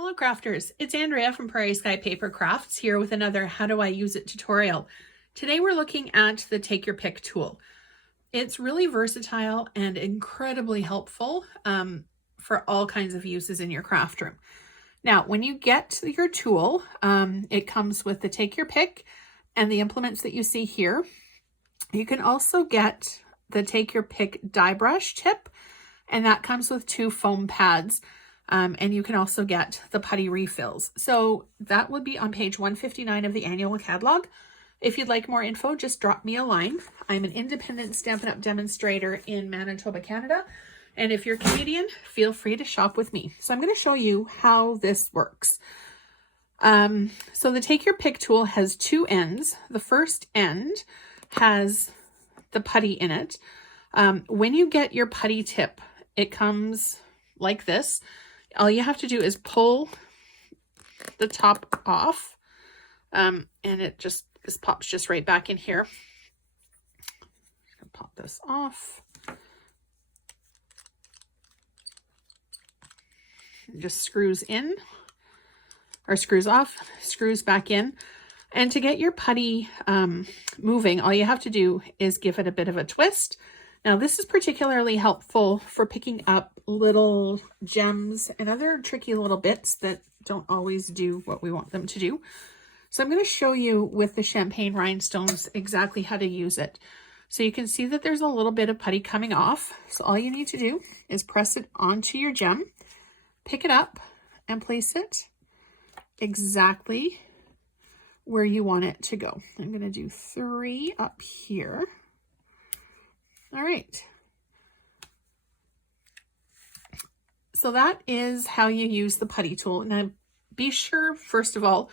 Hello crafters, it's Andrea from Prairie Sky Paper Crafts here with another How Do I Use It tutorial. Today we're looking at the Take Your Pick tool. It's really versatile and incredibly helpful for all kinds of uses in your craft room. Now, when you get your tool, it comes with the Take Your Pick and the implements that you see here. You can also get the Take Your Pick die brush tip, and that comes with 2 foam pads. And you can also get the putty refills. So that would be on page 159 of the annual catalog. If you'd like more info, just drop me a line. I'm an independent Stampin' Up! Demonstrator in Manitoba, Canada. And if you're Canadian, feel free to shop with me. So I'm going to show you how this works. So the Take Your Pick tool has 2 ends. The first end has the putty in it. When you get your putty tip, it comes like this. All you have to do is pull the top off, and this pops just right back in here. Pop this off. It just screws in, or screws off, screws back in. And to get your putty moving, all you have to do is give it a bit of a twist. Now, this is particularly helpful for picking up little gems and other tricky little bits that don't always do what we want them to do. So I'm going to show you with the champagne rhinestones exactly how to use it. So you can see that there's a little bit of putty coming off. So all you need to do is press it onto your gem, pick it up, and place it exactly where you want it to go. I'm going to do 3 up here. All right. So that is how you use the putty tool. Now, be sure, first of all,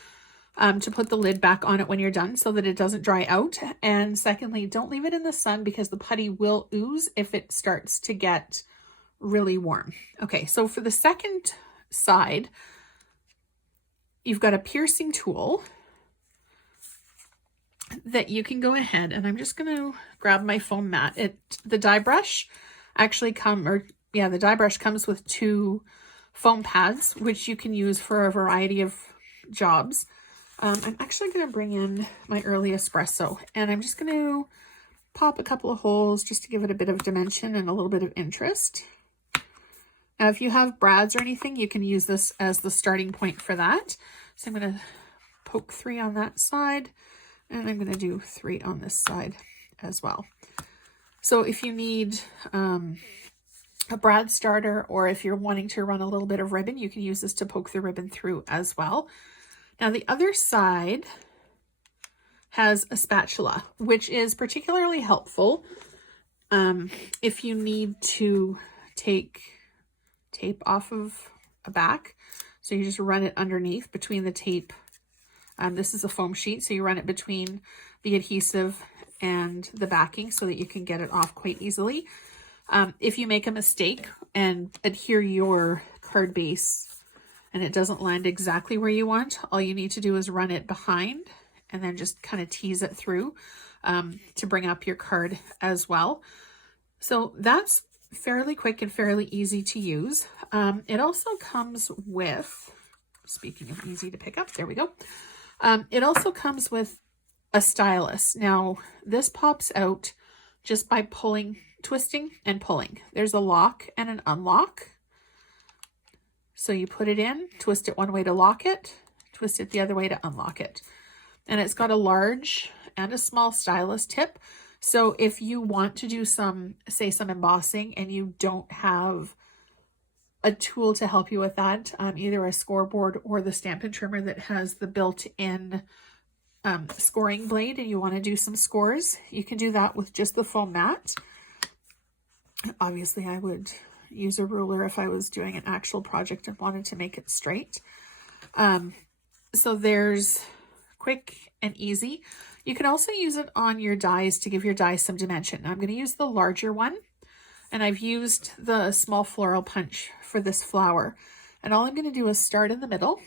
to put the lid back on it when you're done so that it doesn't dry out. And secondly, don't leave it in the sun because the putty will ooze if it starts to get really warm. Okay, so for the second side, you've got a piercing tool that you can go ahead, and I'm just going to grab my foam mat. The die brush actually the die brush comes with 2 foam pads, which you can use for a variety of jobs. I'm actually going to bring in my early espresso, and I'm just going to pop a couple of holes just to give it a bit of dimension and a little bit of interest. Now, if you have brads or anything, you can use this as the starting point for that. So I'm going to poke 3 on that side, and I'm going to do 3 on this side as well. So if you need a brad starter, or if you're wanting to run a little bit of ribbon, you can use this to poke the ribbon through as well. Now the other side has a spatula, which is particularly helpful if you need to take tape off of a back. So you just run it underneath between the tape. This is a foam sheet, so you run it between the adhesive and the backing so that you can get it off quite easily. If you make a mistake and adhere your card base and it doesn't land exactly where you want, all you need to do is run it behind and then just kind of tease it through to bring up your card as well. So that's fairly quick and fairly easy to use. It also comes with, speaking of easy to pick up, there we go. It also comes with a stylus. Now, this pops out just by twisting and pulling. There's a lock and an unlock. So you put it in, twist it one way to lock it, twist it the other way to unlock it. And it's got a large and a small stylus tip. So if you want to do some embossing and you don't have a tool to help you with that, either a scoreboard or the Stampin' trimmer that has the built-in scoring blade, and you want to do some scores, you can do that with just the foam mat. Obviously, I would use a ruler if I was doing an actual project and wanted to make it straight. So there's quick and easy. You can also use it on your dies to give your dies some dimension. I'm going to use the larger one, and I've used the small floral punch for this flower. And all I'm going to do is start in the middle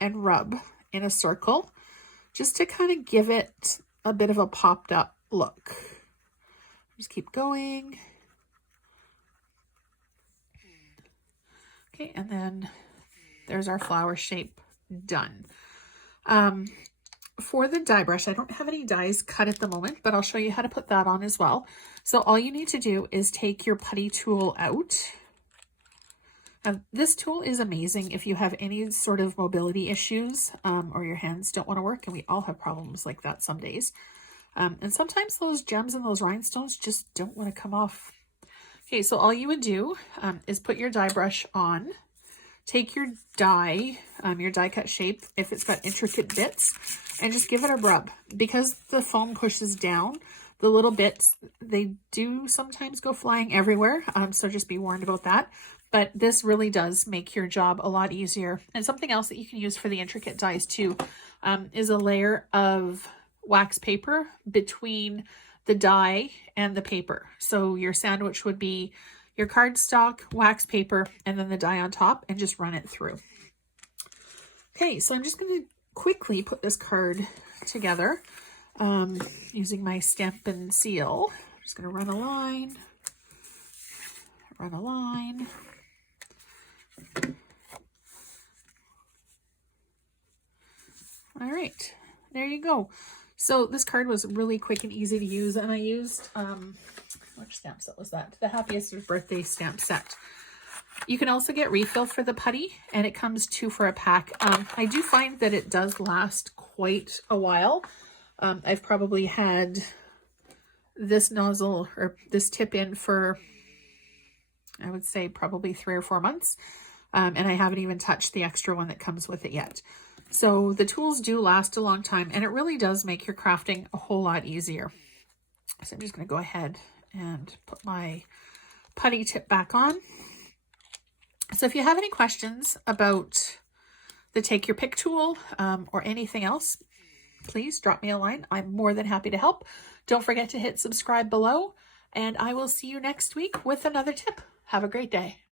and rub in a circle just to kind of give it a bit of a popped up look. Just keep going. Okay, and then there's our flower shape done. For the die brush, I don't have any dies cut at the moment, but I'll show you how to put that on as well. So all you need to do is take your putty tool out. This tool is amazing if you have any sort of mobility issues or your hands don't want to work, and we all have problems like that some days. And sometimes those gems and those rhinestones just don't want to come off. Okay, so all you would do is put your die brush on, take your die cut shape, if it's got intricate bits, and just give it a rub. Because the foam pushes down, the little bits, they do sometimes go flying everywhere, so just be warned about that. But this really does make your job a lot easier. And something else that you can use for the intricate dies too is a layer of wax paper between the die and the paper. So your sandwich would be your cardstock, wax paper, and then the die on top, and just run it through. Okay, so I'm just going to quickly put this card together using my Stampin seal. I'm just going to run a line. All right, there you go. So this card was really quick and easy to use, and I used, which stamp set was that? The Happiest Birthday stamp set. You can also get refill for the putty, and it comes 2 for a pack. I do find that it does last quite a while. I've probably had this nozzle or this tip in for, I would say, probably 3 or 4 months. And I haven't even touched the extra one that comes with it yet. So the tools do last a long time, and it really does make your crafting a whole lot easier. So I'm just going to go ahead and put my putty tip back on. So if you have any questions about the Take Your Pick tool or anything else, please drop me a line. I'm more than happy to help. Don't forget to hit subscribe below, and I will see you next week with another tip. Have a great day.